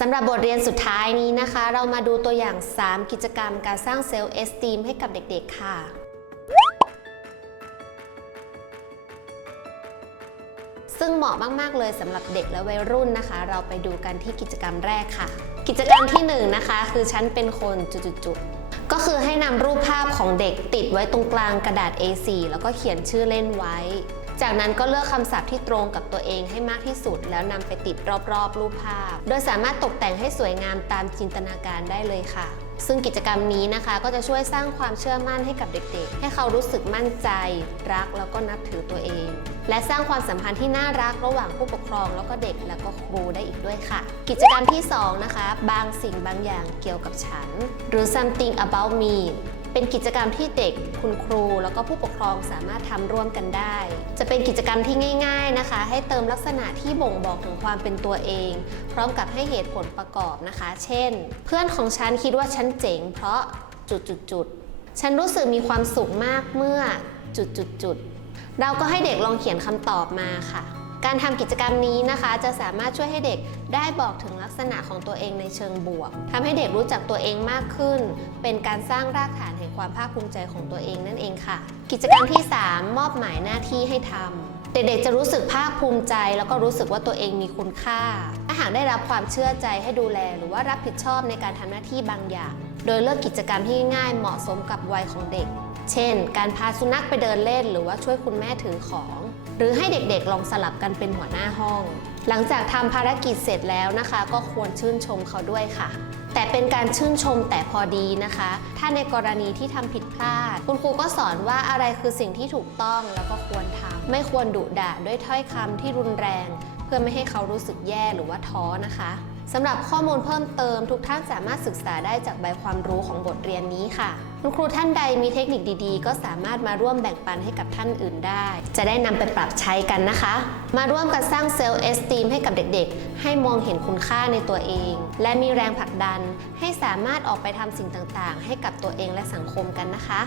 สำหรับบทเรียนสุดท้ายนี้นะคะ เรามาดูตัวอย่าง 3 กิจกรรมการสร้างเซลล์เอสตีมให้กับเด็กๆค่ะ ซึ่งเหมาะมากๆเลยสำหรับเด็กและวัยรุ่นนะคะ เราไปดูกันที่กิจกรรมแรกค่ะ กิจกรรมที่1นนะคะคือฉันเป็นคนจุดๆก็คือให้นำรูปภาพของเด็กติดไว้ตรงกลางกระดาษ A4 แล้วก็เขียนชื่อเล่นไว้ จากนั้นก็เลือกคำศัพท์ที่ตรงกับตัวเองให้มากที่สุด แล้วนำไปติดรอบๆ รูปภาพ โดยสามารถตกแต่งให้สวยงามตามจินตนาการได้เลยค่ะซึ่งกิจกรรมนี้นะคะก็จะช่วยสร้างความเชื่อมั่นให้กับเด็กๆ ให้เขารู้สึกมั่นใจ รักแล้วก็นับถือตัวเอง และสร้างความสัมพันธ์ที่น่ารักระหว่างผู้ปกครองแล้วก็เด็กแล้วก็ครูได้อีกด้วยค่ะ กิจกรรมที่ 2 นะคะ บางสิ่งบางอย่างเกี่ยวกับฉัน หรือ something about me เป็นกิจกรรมที่เด็กคุณครู แล้วก็ผู้ปกครองสามารถทำร่วมกันได้ จะเป็นกิจกรรมที่ง่าย ๆนะคะ ให้เติมลักษณะที่บ่งบอกถึงความเป็นตัวเอง พร้อมกับให้เหตุผลประกอบนะคะ เช่น เพื่อนของฉันคิดว่าฉันเจ๋ง เพราะจุดๆๆฉันรู้สึกมีความสุขมากเมื่อจุดๆๆเราก็ให้เด็กลองเขียนคำตอบมาค่ะ การทำกิจกรรมนี้นะคะ จะสามารถช่วยให้เด็กได้บอกถึงลักษณะของตัวเองในเชิงบวกทำให้เด็กรู้จักตัวเองมากขึ้น เป็นการสร้างรากฐานแห่งความภาคภูมิใจของตัวเองนั่นเองค่ะ กิจกรรมที่ 3 มอบหมายหน้าที่ให้ทำเด็กๆจะรู้สึกภาคภูมิใจ แล้วก็รู้สึกว่าตัวเองมีคุณค่าถ้าหากได้รับความเชื่อใจให้ดูแล หรือว่ารับผิดชอบในการทำหน้าที่บางอย่าง โดยเลือกกิจกรรมที่ง่ายเหมาะสมกับวัยของเด็ก เช่น การพาสุนัขไปเดินเล่น หรือว่าช่วยคุณแม่ถือของ หรือให้เด็กๆลองสลับกันเป็นหัวหน้าห้อง หลังจากทำภารกิจเสร็จแล้วนะคะ ก็ควรชื่นชมเขาด้วยค่ะ แต่เป็นการชื่นชมแต่พอดีนะคะ ถ้าในกรณีที่ทำผิดพลาด คุณครูก็สอนว่าอะไรคือสิ่งที่ถูกต้องแล้วก็ควรทำไม่ควรดุด่าด้วยถ้อยคำที่รุนแรง เพื่อไม่ให้เขารู้สึกแย่หรือว่าท้อนะคะ สำหรับข้อมูลเพิ่มเติมทุกท่านสามารถศึกษาได้จากใบความรู้ของบทเรียนนี้ค่ะ คุณครูท่านใดมีเทคนิคดีๆ ก็สามารถมาร่วมแบ่งปันให้กับท่านอื่นได้ จะได้นำไปปรับใช้กันนะคะ มาร่วมกันสร้างเซลล์เอสตีมให้กับเด็กๆ ให้มองเห็นคุณค่าในตัวเอง และมีแรงผลักดัน ให้สามารถออกไปทำสิ่งต่างๆ ให้กับตัวเองและสังคมกันนะคะ